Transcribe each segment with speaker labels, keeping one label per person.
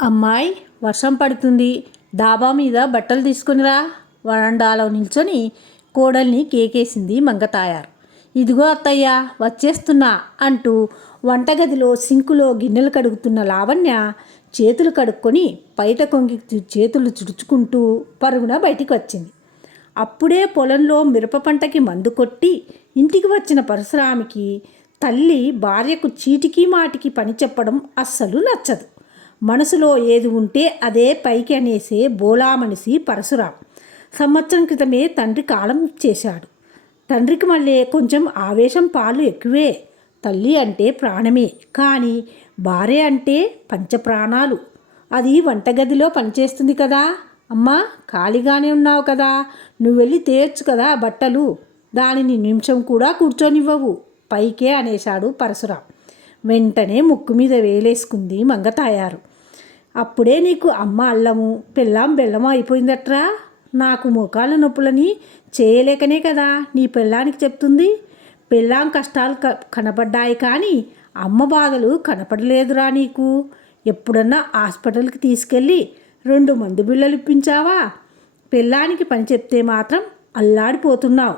Speaker 1: అమ్మాయి వర్షం పడుతుంది. డాబా మీద బట్టలు తీసుకునిరా. వరండాలో నిల్చొని కోడల్ని కేకేసింది మంగతాయారు ఇదిగో అత్తయ్య వచ్చేస్తున్నా అంటూ వంటగదిలో సింకులో గిన్నెలు కడుగుతున్న లావణ్య చేతులు కడుక్కొని బయట కొంగి చేతులు చుడుచుకుంటూ పరుగున బయటికి వచ్చింది. అప్పుడే పొలంలో మిరప పంటకి మందు కొట్టి ఇంటికి వచ్చిన పరశురామికి తల్లి భార్యకు చీటికి మాటికి పని చెప్పడం అస్సలు నచ్చదు. మనసులో ఏది ఉంటే అదే పైకి అనేసే బోలా మనిషి పరశురాం. సంవత్సరం క్రితమే తండ్రి కాలం చేశాడు. తండ్రికి మళ్ళీ కొంచెం ఆవేశం పాలు ఎక్కువే. తల్లి అంటే ప్రాణమే. కానీ భార్య అంటే పంచప్రాణాలు. అది వంటగదిలో పనిచేస్తుంది కదా. అమ్మా ఖాళీగానే ఉన్నావు కదా. నువ్వు వెళ్ళి తేయొచ్చు కదా బట్టలు. దానిని నిమిషం కూడా కూర్చొనివ్వవు. పైకే అనేశాడు పరశురాం. వెంటనే ముక్కు మీద వేలేసుకుంది మంగతాయారు అప్పుడే నీకు అమ్మ అల్లము పిల్లాం బెల్లము అయిపోయిందట్రా? నాకు ముఖాల నొప్పులని చేయలేకనే కదా నీ పిల్లానికి చెప్తుంది. పెళ్ళాం కష్టాలు క కనపడ్డాయి కానీ అమ్మ బాధలు కనపడలేదురా నీకు. ఎప్పుడన్నా హాస్పిటల్కి తీసుకెళ్ళి రెండు మందు బిళ్ళలు ఇప్పించావా? పిల్లానికి పని చెప్తే మాత్రం అల్లాడిపోతున్నావు.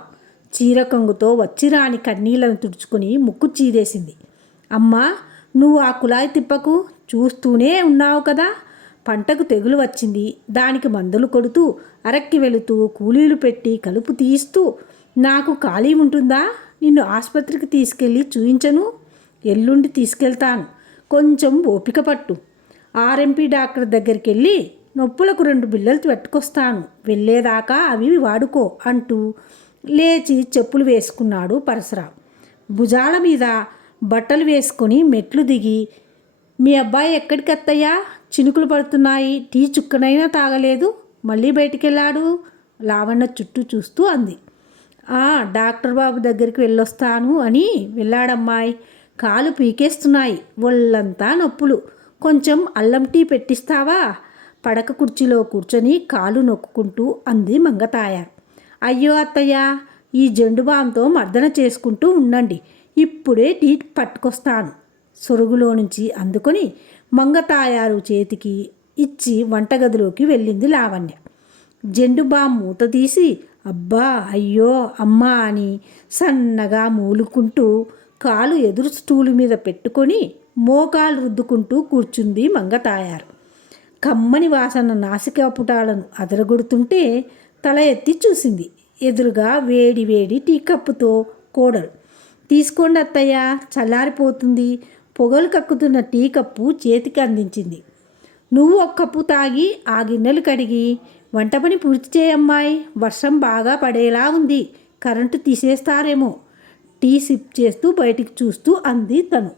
Speaker 1: చీర కంగుతో వచ్చి రాని కన్నీళ్ళను తుడుచుకుని ముక్కు చీదేసింది. అమ్మా నువ్వు ఆ కుళాయి తిప్పకు చూస్తూనే ఉన్నావు కదా? పంటకు తెగులు వచ్చింది. దానికి మందులు కొడుతూ అరక్కి వెళుతూ కూలీలు పెట్టి కలుపు తీస్తూ నాకు ఖాళీ ఉంటుందా? నిన్ను ఆసుపత్రికి తీసుకెళ్ళి చూయించను? ఎల్లుండి తీసుకెళ్తాను. కొంచెం ఓపిక పట్టు. ఆర్ఎంపీ డాక్టర్ దగ్గరికి వెళ్ళి నొప్పులకు రెండు బిళ్ళలు పెట్టుకొస్తాను. వెళ్ళేదాకా అవి వాడుకో అంటూ లేచి చెప్పులు వేసుకున్నాడు పరశురావు భుజాల మీద బట్టలు వేసుకొని మెట్లు దిగి మీ అబ్బాయి ఎక్కడికి అత్తయ్యా చినుకులు పడుతున్నాయి. టీ చుక్కనైనా తాగలేదు. మళ్ళీ బయటికి వెళ్ళాడు లావణ్య చుట్టూ చూస్తూ అంది. "ఆ, డాక్టర్ బాబు దగ్గరికి వెళ్ళొస్తాను అని వెళ్ళాడమ్మాయి. కాలు పీకేస్తున్నాయి. ఒళ్ళంతా నొప్పులు. కొంచెం అల్లం టీ పెట్టిస్తావా? పడక కుర్చీలో కూర్చొని కాలు నొక్కుంటూ అంది మంగతాయ. అయ్యో అత్తయ్య ఈ జెండు బాంతో మర్దన చేసుకుంటూ ఉండండి. ఇప్పుడే టీ పట్టుకొస్తాను. సొరుగులో నుంచి అందుకొని మంగతాయారు చేతికి ఇచ్చి వంటగదిలోకి వెళ్ళింది లావణ్య. జెండు బామ్ మూత తీసి అబ్బా అయ్యో అమ్మా అని సన్నగా మూలుకుంటూ కాలు ఎదురు స్టూలు మీద పెట్టుకొని మోకాలు రుద్దుకుంటూ కూర్చుంది మంగతాయారు. కమ్మని వాసన నాసికాపుటాలను అదరగొడుతుంటే తల ఎత్తి చూసింది. ఎదురుగా వేడి వేడి టీ కప్పుతో కోడలు. తీసుకోండి అత్తయ్య చల్లారిపోతుంది. పొగలు కక్కుతున్న టీ కప్పు చేతికి అందించింది. నువ్వు ఒక కప్పు తాగి ఆ గిన్నెలు కడిగి వంట పని పూర్తి చేయమ్మాయి వర్షం బాగా పడేలా ఉంది. కరెంటు తీసేస్తారేమో. టీ సిప్ చేస్తూ బయటికి చూస్తూ అంది తను.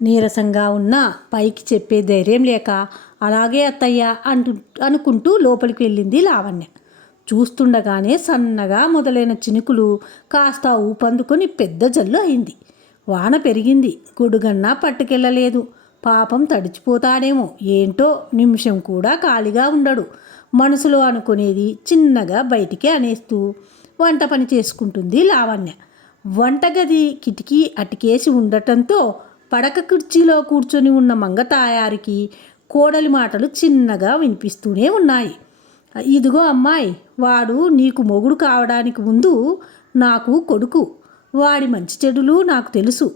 Speaker 1: నీరసంగా ఉన్న పైకి చెప్పే ధైర్యం లేక అలాగే అత్తయ్య అంటు అనుకుంటూ లోపలికి వెళ్ళింది లావణ్య. చూస్తుండగానే సన్నగా మొదలైన చినుకులు కాస్త ఊపందుకొని పెద్ద జల్లు అయింది. వాన పెరిగింది. గొడుగన్నా పట్టుకెళ్ళలేదు. పాపం తడిచిపోతాడేమో. ఏంటో నిమిషం కూడా ఖాళీగా ఉండడు. మనసులో అనుకునేది చిన్నగా బయటికి అనేస్తూ వంట పని చేసుకుంటుంది లావణ్య. వంటగది కిటికీ అటికేసి ఉండటంతో పడక కుర్చీలో కూర్చొని ఉన్న మంగతాయారికి కోడలి మాటలు చిన్నగా వినిపిస్తూనే ఉన్నాయి. ఇదిగో అమ్మాయి వాడు నీకు మొగుడు కావడానికి ముందు నాకు కొడుకు. వాడి మంచి చెడులు నాకు తెలుసు.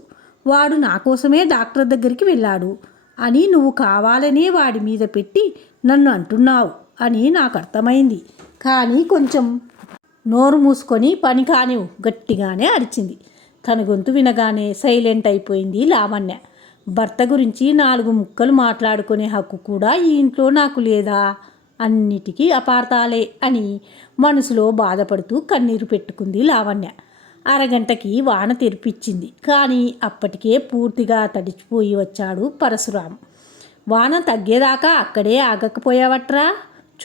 Speaker 1: వాడు నా కోసమే డాక్టర్ దగ్గరికి వెళ్ళాడు. అని నువ్వు కావాలనే వాడి మీద పెట్టి నన్ను అంటున్నావు అని నాకు అర్థమైంది. కానీ కొంచెం నోరు మూసుకొని పని కానివు గట్టిగానే అరిచింది. తన గొంతు వినగానే సైలెంట్ అయిపోయింది లావణ్య. భర్త గురించి నాలుగు ముక్కలు మాట్లాడుకునే హక్కు కూడా ఈ ఇంట్లో నాకు లేదా? అన్నిటికీ అపార్థాలే అని మనసులో బాధపడుతూ కన్నీరు పెట్టుకుంది లావణ్య. అరగంటకి వాన తెరిపించింది. కానీ అప్పటికే పూర్తిగా తడిచిపోయి వచ్చాడు పరశురాం. వాన తగ్గేదాకా అక్కడే ఆగకపోయావట్రా?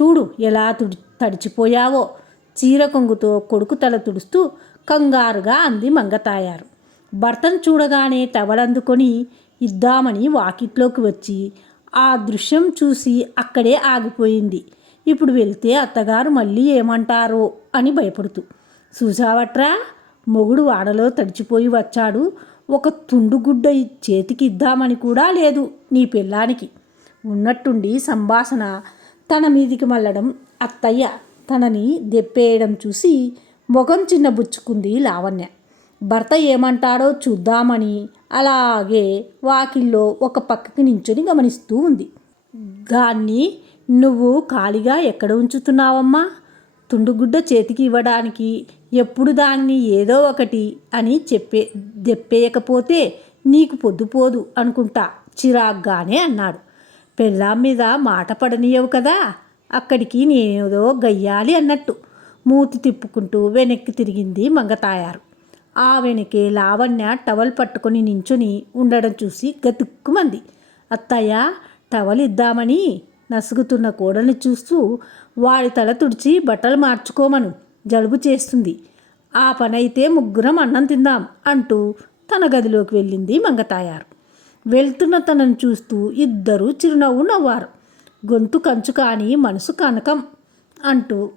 Speaker 1: చూడు ఎలా తుడి తడిచిపోయావో. చీర కొంగుతో కొడుకు తల తుడుస్తూ కంగారుగా అంది మంగతాయారు. భర్తను చూడగానే టవలందుకొని ఇద్దామని వాకిట్లోకి వచ్చి ఆ దృశ్యం చూసి అక్కడే ఆగిపోయింది. ఇప్పుడు వెళ్తే అత్తగారు మళ్ళీ ఏమంటారో అని భయపడుతూ. చూసావట్రా? మొగుడు వాడలో తడిచిపోయి వచ్చాడు. ఒక తుండుగుడ్డ చేతికి ఇద్దామని కూడా లేదు నీ పిల్లానికి ఉన్నట్టుండి సంభాషణ తన మీదికి మళ్ళడం అత్తయ్య తనని దెప్పేయడం చూసి ముఖం చిన్నబుచ్చుకుంది లావణ్య. భర్త ఏమంటాడో చూద్దామని అలాగే వాకిల్లో ఒక పక్కకి నించుని గమనిస్తూ ఉంది. దాన్ని నువ్వు ఖాళీగా ఎక్కడ ఉంచుతున్నావమ్మా? తుండుగుడ్డ చేతికి ఇవ్వడానికి ఎప్పుడు దాన్ని ఏదో ఒకటి అని చెప్పే దెప్పేయకపోతే నీకు పొద్దుపోదు అనుకుంటా. చిరాగ్గానే అన్నాడు. పెళ్ళాం మీద మాట పడనీయవు కదా. అక్కడికి నేనేదో గయ్యాలి అన్నట్టు మూతి తిప్పుకుంటూ వెనక్కి తిరిగింది మంగతాయారు. ఆ వెనకే లావణ్య టవల్ పట్టుకొని నించుని ఉండడం చూసి గతుక్కుమంది. అత్తయ్య టవల్ ఇద్దామని నసుగుతున్న కోడల్ని చూస్తూ వాడి తల తుడిచి బట్టలు మార్చుకోమను. జలుబు చేస్తుంది. ఆ పనైతే ముగ్గురం అన్నం తిందాం అంటూ తన గదిలోకి వెళ్ళింది మంగతాయారు. వెళ్తున్న తనను చూస్తూ ఇద్దరూ చిరునవ్వు నవ్వారు. గొంతు కంచు కాని మనసు కనకం అంటూ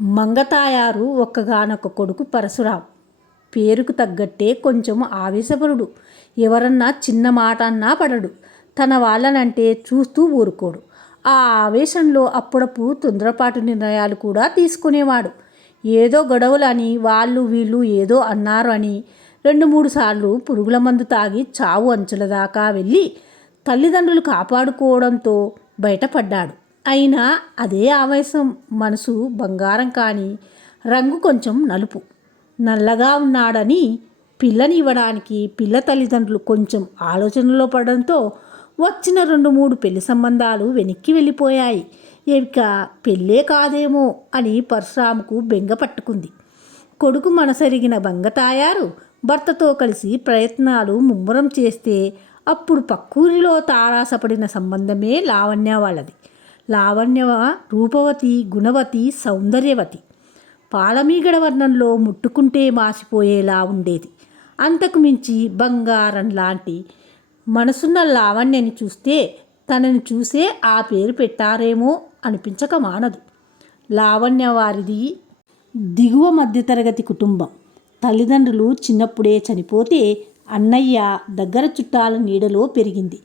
Speaker 1: మంగతాయారు ఒక్కగానొక్క కొడుకు పరశురాం. పేరుకు తగ్గట్టే కొంచెం ఆవేశపరుడు. ఎవరన్నా చిన్న మాట అన్నా పడడు. తన వాళ్ళనంటే చూస్తూ ఊరుకోడు. ఆ ఆవేశంలో అప్పుడప్పుడు తొందరపాటు నిర్ణయాలు కూడా తీసుకునేవాడు. ఏదో గొడవలని వాళ్ళు వీళ్ళు ఏదో అన్నారు అని రెండు మూడు సార్లు పురుగుల మందు తాగి చావు అంచుల దాకా వెళ్ళి తల్లిదండ్రులు కాపాడుకోవడంతో బయటపడ్డాడు. అయినా అదే ఆవేశం మనసు బంగారం కానీ రంగు కొంచెం నలుపు. నల్లగా ఉన్నాడని పిల్లని ఇవ్వడానికి పిల్ల తల్లిదండ్రులు కొంచెం ఆలోచనలో పడడంతో వచ్చిన రెండు మూడు పెళ్ళి సంబంధాలు వెనక్కి వెళ్ళిపోయాయి. ఇక పెళ్ళే కాదేమో అని పరశురాముకు బెంగ పట్టుకుంది. కొడుకు మనసరిగిన బంగతాయారు భర్తతో కలిసి ప్రయత్నాలు ముమ్మరం చేస్తే అప్పుడు పక్కూరిలో తారాసపడిన సంబంధమే లావణ్య వాళ్ళది. లావణ్య రూపవతి గుణవతి సౌందర్యవతి. పాలమీగడ వర్ణంలో ముట్టుకుంటే మాసిపోయేలా ఉండేది. అంతకు మించి బంగారం లాంటి మనసున్న లావణ్యని చూస్తే తనని చూసే ఆ పేరు పెట్టారేమో అనిపించక మానదు. లావణ్య వారిది దిగువ మధ్యతరగతి కుటుంబం. తల్లిదండ్రులు చిన్నప్పుడే చనిపోతే అన్నయ్య దగ్గర చుట్టాల నీడలో పెరిగింది.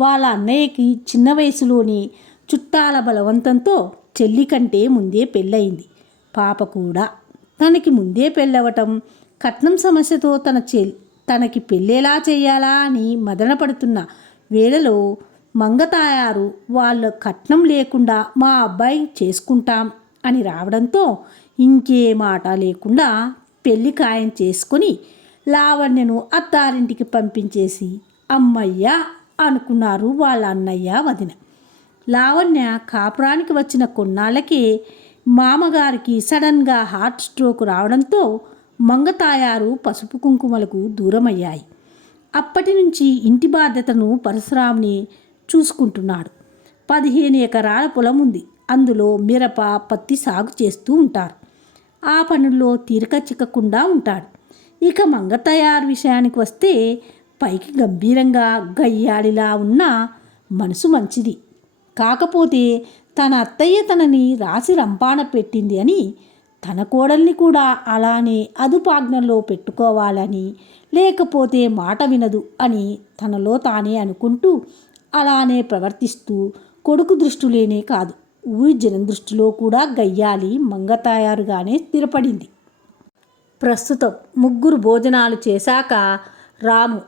Speaker 1: వాళ్ళ అన్నయ్యకి చిన్న వయసులోని చుట్టాల బలవంతంతో చెల్లి కంటే ముందే పెళ్ళయింది. పాప కూడా. తనకి ముందే పెళ్ళవటం కట్నం సమస్యతో తన చెల్ తనకి పెళ్ళేలా చేయాలా అని మదన పడుతున్న వేళలో మంగతాయారు వాళ్ళ కట్నం లేకుండా మా అబ్బాయి చేసుకుంటాం అని రావడంతో ఇంకే మాట లేకుండా పెళ్ళి ఖాయం చేసుకొని లావణ్యను అత్తారింటికి పంపించేసి అమ్మయ్య అనుకున్నారు వాళ్ళ అన్నయ్య వదిన. లావణ్య కాపురానికి వచ్చిన కొన్నాళ్ళకే మామగారికి సడన్గా హార్ట్ స్ట్రోక్ రావడంతో మంగతాయారు పసుపు కుంకుమలకు దూరమయ్యాయి. అప్పటి నుంచి ఇంటి బాధ్యతను పరశురామ్ని చూసుకుంటున్నాడు. పదిహేను ఎకరాల పొలం ఉంది. అందులో మిరప పత్తి సాగు చేస్తూ ఉంటారు. ఆ పనుల్లో తీరిక చిక్కకుండా ఉంటాడు. ఇక మంగ తయారు విషయానికి వస్తే పైకి గంభీరంగా గయ్యాడిలా ఉన్న మనసు మంచిది. కాకపోతే తన అత్తయ్య తనని రాసి రంపాన పెట్టింది అని తన కోడల్ని కూడా అలానే అదుపాజ్ఞలో పెట్టుకోవాలని లేకపోతే మాట వినదు అని తనలో తానే అనుకుంటూ అలానే ప్రవర్తిస్తూ కొడుకు దృష్టిలోనే కాదు. ఊరి జనం దృష్టిలో కూడా గయ్యాలి మంగతాయారుగానే స్థిరపడింది. ప్రస్తుతం ముగ్గురు భోజనాలు చేశాక రాము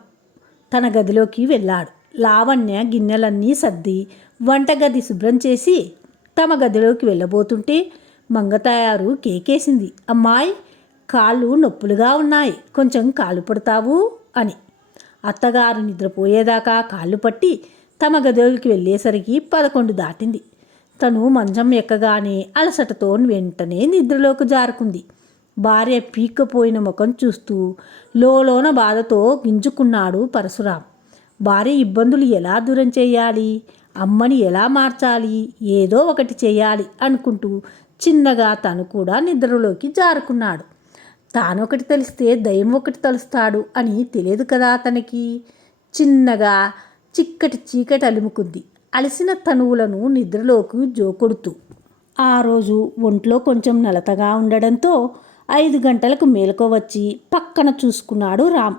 Speaker 1: తన గదిలోకి వెళ్ళాడు. లావణ్య గిన్నెలన్నీ సర్ది వంటగది శుభ్రం చేసి తమ గదిలోకి వెళ్ళబోతుంటే మంగతాయారు కేకేసింది. అమ్మాయి కాళ్ళు నొప్పులుగా ఉన్నాయి. కొంచెం కాలు పడతావు అని. అత్తగారు నిద్రపోయేదాకా కాళ్ళు పట్టి తమ గదిలోకి వెళ్ళేసరికి పదకొండు దాటింది. తను మంచం ఎక్కగానే అలసటతో వెంటనే నిద్రలోకి జారుకుంది. భార్య పీక్కపోయిన ముఖం చూస్తూ లోలోన బాధతో గింజుకున్నాడు పరశురాం. భార్య ఇబ్బందులు ఎలా దూరం చేయాలి? అమ్మని ఎలా మార్చాలి? ఏదో ఒకటి చేయాలి అనుకుంటూ చిన్నగా తను కూడా నిద్రలోకి జారుకున్నాడు. తానొకటి తెలిస్తే దయ్యం ఒకటి తలుస్తాడు అని తెలియదు కదా అతనికి చిన్నగా చిక్కటి చీకటి అలుముకుంది. అలసిన తనువులను నిద్రలోకి జోకొడుతూ. ఆ రోజు ఒంట్లో కొంచెం నలతగా ఉండడంతో ఐదు గంటలకు మేలుకో వచ్చి పక్కన చూసుకున్నాడు రామ్.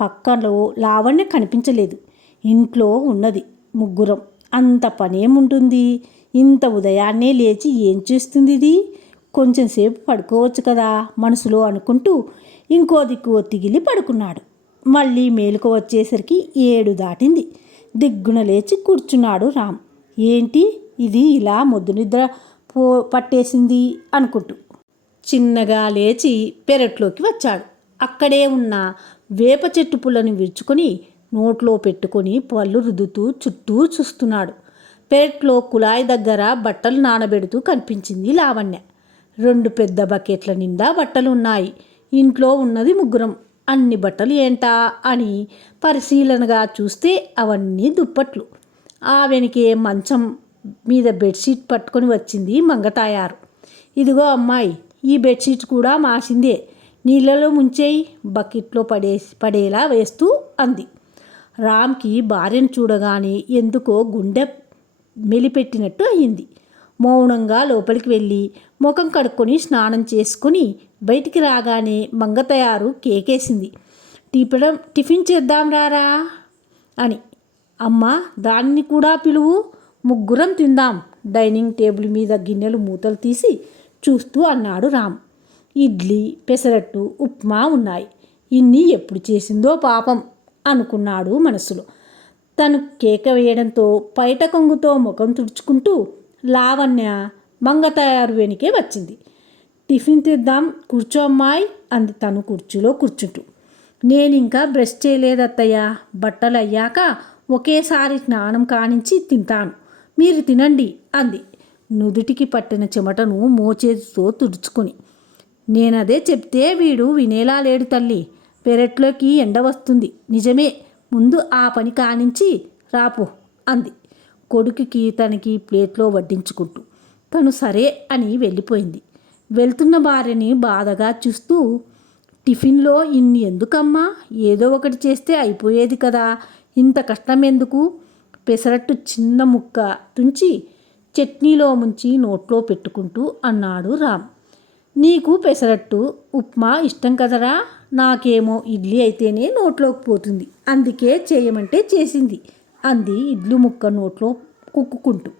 Speaker 1: పక్కలో లావణ్య కనిపించలేదు. ఇంట్లో ఉన్నది ముగ్గురం. అంత పనేముంటుంది? ఇంత ఉదయాన్నే లేచి ఏం చేస్తుంది ఇది కొంచెం సేపు పడుకోవచ్చు కదా మనసులో అనుకుంటూ ఇంకో దిక్కు ఒత్తిగిలి పడుకున్నాడు. మళ్ళీ మేలుకు వచ్చేసరికి ఏడు దాటింది. దిగ్గున లేచి కూర్చున్నాడు రామ్. ఏంటి? ఇది ఇలా మొద్దు నిద్ర పో పట్టేసింది? అనుకుంటూ. చిన్నగా లేచి పెరట్లోకి వచ్చాడు. అక్కడే ఉన్న వేప చెట్టు పుల్లని విరుచుకొని నోట్లో పెట్టుకొని పళ్ళు రుద్దుతూ చుట్టూ చూస్తున్నాడు. పెరట్లో కుళాయి దగ్గర బట్టలు నానబెడుతూ కనిపించింది లావణ్య. రెండు పెద్ద బకెట్ల నిండా బట్టలు ఉన్నాయి ఇంట్లో ఉన్నది ముగ్గురం. అన్ని బట్టలు ఏంటా అని పరిశీలనగా చూస్తే అవన్నీ దుప్పట్లు. ఆ వెనకే మంచం మీద బెడ్షీట్ పట్టుకొని వచ్చింది మంగతాయారు. ఇదిగో అమ్మాయి ఈ బెడ్షీట్ కూడా మాసిందే. నీళ్ళలో ముంచేయి బకెట్లో పడేసి పడేలా వేస్తూ అంది. రామ్కి భార్యను చూడగానే ఎందుకో గుండె మెలిపెట్టినట్టు అయింది. మౌనంగా లోపలికి వెళ్ళి ముఖం కడుక్కొని స్నానం చేసుకుని బయటికి రాగానే మంగతయారు కేకేసింది. టిఫిన్ టిఫిన్ చేద్దాం రారా అని. అమ్మ దాన్ని కూడా పిలువు. ముగ్గురం తిందాం. డైనింగ్ టేబుల్ మీద గిన్నెలు మూతలు తీసి చూస్తూ అన్నాడు రామ్. ఇడ్లీ పెసరట్టు ఉప్మా ఉన్నాయి. ఇన్ని ఎప్పుడు చేసిందో పాపం అనుకున్నాడు మనసులో. తను కేక వేయడంతో పైట కొంగుతో ముఖం తుడుచుకుంటూ లావణ్య మంగతయారు వెనుకే వచ్చింది. టిఫిన్ తిద్దాం కూర్చో అమ్మాయి అంది తను కుర్చీలో కూర్చుంటూ. నేను ఇంకా బ్రష్ చేయలేదు బట్టలు అయ్యాక ఒకేసారి స్నానం కానించి తింటాను. మీరు తినండి అంది. నుదుటికి పట్టిన చెమటను మోచేతితో తుడుచుకొని. నేనదే చెప్తే వీడు వినేలా లేడు తల్లి. పెరట్లోకి ఎండ వస్తుంది. నిజమే ముందు ఆ పని కానించి రాపు అంది. కొడుకుకి తనకి ప్లేట్లో వడ్డించుకుంటూ. తను సరే అని వెళ్ళిపోయింది. వెళ్తున్న భార్యని బాధగా చూస్తూ టిఫిన్లో ఇన్ని ఎందుకమ్మా? ఏదో ఒకటి చేస్తే అయిపోయేది కదా. ఇంత కష్టం ఎందుకు పెసరట్టు చిన్న ముక్క తుంచి చట్నీలో ముంచి నోట్లో పెట్టుకుంటూ అన్నాడు రామ్. నీకు పెసరట్టు ఉప్మా ఇష్టం కదరా? నాకేమో ఇడ్లీ అయితేనే నోట్లోకి పోతుంది. అందుకే చేయమంటే చేసింది అంది ఇడ్లీ ముక్క నోట్లో కుక్కుకుంటూ.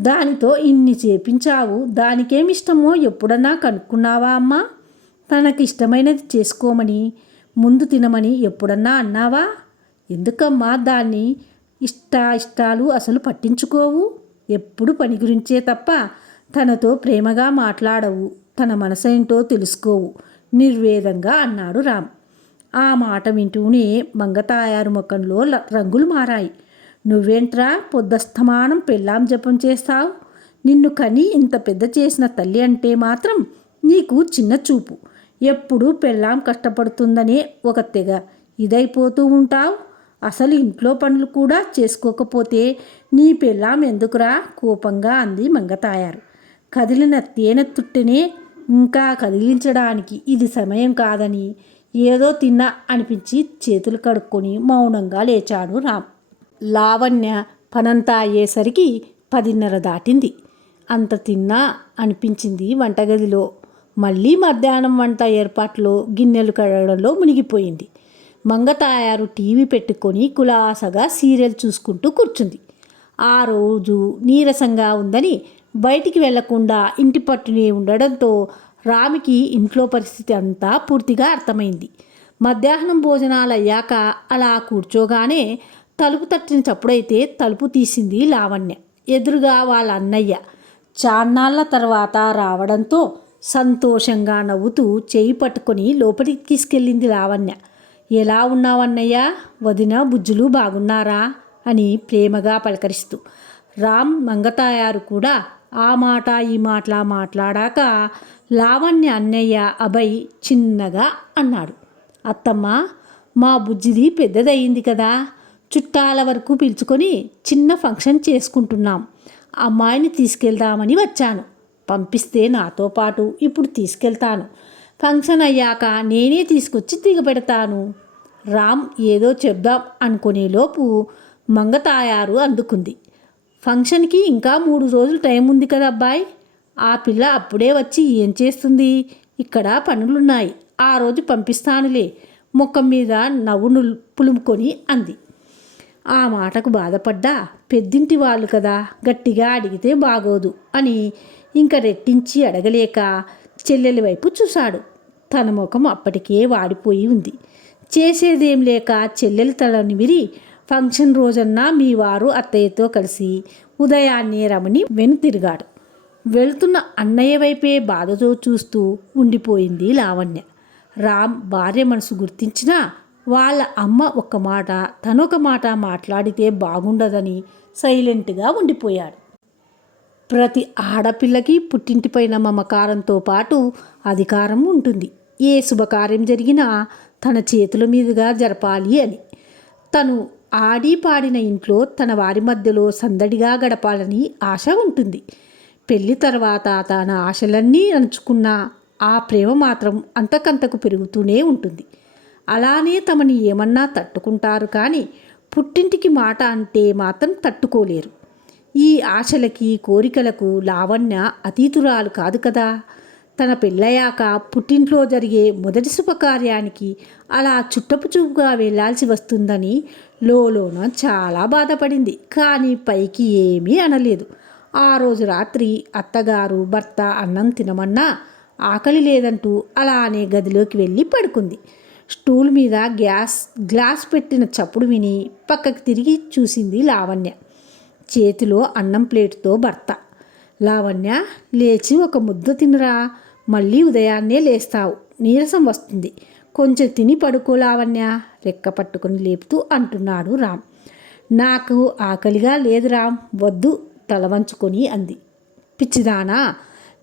Speaker 1: దానితో ఇన్ని చేపించావు దానికేమిష్టమో ఎప్పుడన్నా కనుక్కున్నావా అమ్మా? తనకి ఇష్టమైనది చేసుకోమని ముందు తినమని ఎప్పుడన్నా అన్నావా? ఎందుకమ్మా దాన్ని ఇష్ట ఇష్టాలు అసలు పట్టించుకోవు? ఎప్పుడు పని గురించే తప్ప తనతో ప్రేమగా మాట్లాడవు తన మనసేంటో తెలుసుకోవు నిర్వేదంగా అన్నాడు రామ్. ఆ మాట వింటూనే మంగతాయారు ముఖంలో రంగులు మారాయి. నువ్వేంట్రా పొద్దస్తమానం పెళ్ళాం జపం చేస్తావు? నిన్ను కని ఇంత పెద్ద చేసిన తల్లి అంటే మాత్రం నీకు చిన్న చూపు. ఎప్పుడు పెళ్ళాం కష్టపడుతుందనే ఒక తెగ. ఇదైపోతూ ఉంటావు. అసలు ఇంట్లో పనులు కూడా చేసుకోకపోతే నీ పెళ్ళాం ఎందుకురా? కోపంగా అంది మంగతాయారు. కదిలిన తేనె తుట్టెనే ఇంకా కదిలించడానికి ఇది సమయం కాదని ఏదో తిన్నా అనిపించి చేతులు కడుక్కొని మౌనంగా లేచాడు రామ్. లావణ్య పనంతా అయ్యేసరికి పదిన్నర దాటింది. అంత తిన్నా అనిపించింది వంటగదిలో. మళ్ళీ మధ్యాహ్నం వంట ఏర్పాట్లో గిన్నెలు కడగడంలో మునిగిపోయింది. మంగతాయారు టీవీ పెట్టుకొని కులాసగా సీరియల్ చూసుకుంటూ కూర్చుంది. ఆ రోజు నీరసంగా ఉందని బయటికి వెళ్ళకుండా ఇంటి పట్టునే ఉండడంతో రామికి ఇంట్లో పరిస్థితి అంతా పూర్తిగా అర్థమైంది. మధ్యాహ్నం భోజనాలు అయ్యాక అలా కూర్చోగానే తలుపు తట్టినప్పుడైతే తలుపు తీసింది లావణ్య. ఎదురుగా వాళ్ళ అన్నయ్య. చాన్నాళ్ళ తర్వాత రావడంతో సంతోషంగా నవ్వుతూ చేయి పట్టుకొని లోపలికి తీసుకెళ్ళింది లావణ్య. ఎలా ఉన్నావన్నయ్య వదిన బుజ్జులు బాగున్నారా? అని ప్రేమగా పలకరిస్తూ. రామ్ మంగతాయారు కూడా ఆ మాట ఈ మాటలా మాట్లాడాక లావణ్య అన్నయ్య అభయ్ చిన్నగా అన్నాడు. అత్తమ్మ మా బుజ్జిది పెద్దదయ్యింది కదా. చుట్టాల వరకు పిలుచుకొని చిన్న ఫంక్షన్ చేసుకుంటున్నాం. అమ్మాయిని తీసుకెళ్దామని వచ్చాను. పంపిస్తే నాతో పాటు ఇప్పుడు తీసుకెళ్తాను. ఫంక్షన్ అయ్యాక నేనే తీసుకొచ్చి దిగబెడతాను. రామ్ ఏదో చెప్దాం అనుకునేలోపు మంగతాయారు అందుకుంది. ఫంక్షన్కి ఇంకా మూడు రోజులు టైం ఉంది కదా అబ్బాయి. ఆ పిల్ల అప్పుడే వచ్చి ఏం చేస్తుంది? ఇక్కడ పనులున్నాయి. ఆ రోజు పంపిస్తానులే. ముఖం మీద నవ్వును పులుముకొని అంది. ఆ మాటకు బాధపడ్డా పెద్దింటి వాళ్ళు కదా గట్టిగా అడిగితే బాగోదు అని ఇంక రెట్టించి అడగలేక చెల్లెలి వైపు చూశాడు. తన ముఖం అప్పటికే వాడిపోయి ఉంది. చేసేదేం లేక చెల్లెలు తలని విరి ఫంక్షన్ రోజన్నా మీ వారు అత్తయ్యతో కలిసి ఉదయాన్నే రమణి వెనుతిరిగాడు వెళ్తున్న అన్నయ్య వైపే బాధతో చూస్తూ ఉండిపోయింది లావణ్య. రామ్ భార్య మనసు గుర్తించినా వాళ్ళ అమ్మ ఒక్క మాట తనొక మాట మాట్లాడితే బాగుండదని సైలెంట్గా ఉండిపోయాడు. ప్రతి ఆడపిల్లకి పుట్టింటిపైన మమకారంతో పాటు అధికారం ఉంటుంది. ఏ శుభకార్యం జరిగినా తన చేతుల మీదుగా జరపాలి అని. తను ఆడి పాడిన ఇంట్లో తన వారి మధ్యలో సందడిగా గడపాలని ఆశ ఉంటుంది. పెళ్ళి తర్వాత తన ఆశలన్నీ అణుచుకున్న ఆ ప్రేమ మాత్రం అంతకంతకు పెరుగుతూనే ఉంటుంది. అలానే తమని ఏమన్నా తట్టుకుంటారు కానీ పుట్టింటికి మాట అంటే మాత్రం తట్టుకోలేరు. ఈ ఆశలకి కోరికలకు లావణ్య అతీతురాలు కాదు కదా. తన పెళ్ళయ్యాక పుట్టింట్లో జరిగే మొదటి శుభకార్యానికి అలా చుట్టపు చూపుగా వెళ్ళాల్సి వస్తుందని లోలోన చాలా బాధపడింది. కానీ పైకి ఏమీ అనలేదు. ఆ రోజు రాత్రి అత్తగారు భర్త అన్నం తినమన్నా ఆకలి లేదంటూ అలానే గదిలోకి వెళ్ళి పడుకుంది. స్టూల్ మీద గ్యాస్ గ్లాస్ పెట్టిన చప్పుడు విని పక్కకు తిరిగి చూసింది లావణ్య. చేతిలో అన్నం ప్లేటుతో భర్త. లావణ్య లేచి ఒక ముద్ద తినరా. మళ్ళీ ఉదయాన్నే లేస్తావు. నీరసం వస్తుంది. కొంచెం తిని పడుకో లావణ్య. రెక్క పట్టుకొని లేపుతూ అంటున్నాడు రామ్. నాకు ఆకలిగా లేదు రామ్. వద్దు తల వంచుకొని అంది. పిచ్చిదానా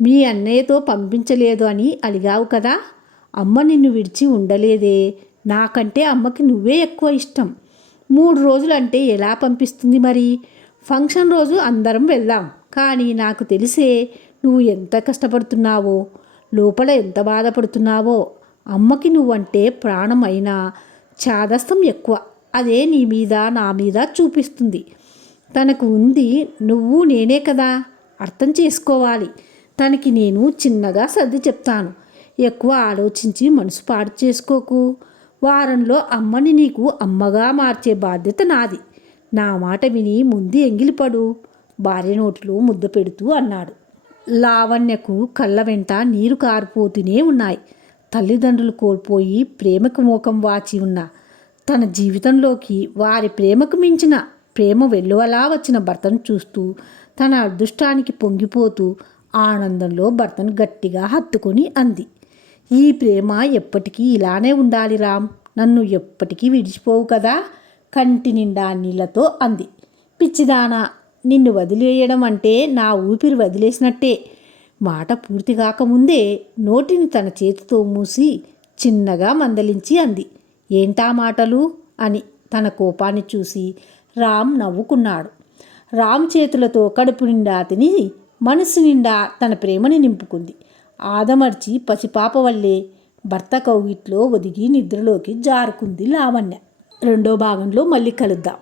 Speaker 1: మీ అన్నయ్యతో పంపించలేదు అని అలిగావు కదా? అమ్మ నిన్ను విడిచి ఉండలేదే. నాకంటే అమ్మకి నువ్వే ఎక్కువ ఇష్టం. మూడు రోజులు అంటే ఎలా పంపిస్తుంది మరి? ఫంక్షన్ రోజు అందరం వెళ్దాం. కానీ నాకు తెలిసే నువ్వు ఎంత కష్టపడుతున్నావో లోపల ఎంత బాధపడుతున్నావో అమ్మకి నువ్వంటే ప్రాణం అయినా చాదస్తం ఎక్కువ. అదే నీ మీద నా మీద చూపిస్తుంది. తనకు ఉంది నువ్వు నేనే కదా. అర్థం చేసుకోవాలి. తనకి నేను చిన్నగా సర్ది చెప్తాను. ఎక్కువ ఆలోచించి మనసు పాడు చేసుకోకు. వారంలో అమ్మని నీకు అమ్మగా మార్చే బాధ్యత నాది. నా మాట విని ముందు ఎంగిలిపడు. భార్య నోట్లు ముద్ద పెడుతూ అన్నాడు. లావణ్యకు కళ్ళ వెంట నీరు కారిపోతూనే ఉన్నాయి. తల్లిదండ్రులు కోల్పోయి ప్రేమకు మోకం వాచి ఉన్న తన జీవితంలోకి వారి ప్రేమకు మించిన ప్రేమ వెల్లువలా వచ్చిన భర్తను చూస్తూ తన అదృష్టానికి పొంగిపోతూ ఆనందంలో భర్తను గట్టిగా హత్తుకొని అంది. ఈ ప్రేమ ఎప్పటికీ ఇలానే ఉండాలి రామ్ నన్ను ఎప్పటికీ విడిచిపోవు కదా. కంటి నిండా నీళ్ళతో అంది. పిచ్చిదానా నిన్ను వదిలేయడం అంటే నా ఊపిరి వదిలేసినట్టే. మాట పూర్తి కాకముందే నోటిని తన చేతితో మూసి చిన్నగా మందలించి అంది. ఏంటా మాటలు? అని తన కోపాన్ని చూసి రామ్ నవ్వుకున్నాడు. రామ్ చేతులతో కడుపు నిండా తిని మనసు నిండా తన ప్రేమని నింపుకుంది. ఆదమర్చి పసిపాప వల్లే భర్త కౌగిట్లో ఒదిగి నిద్రలోకి జారుకుంది లావణ్య. రెండో భాగంలో మళ్ళీ కలుద్దాం.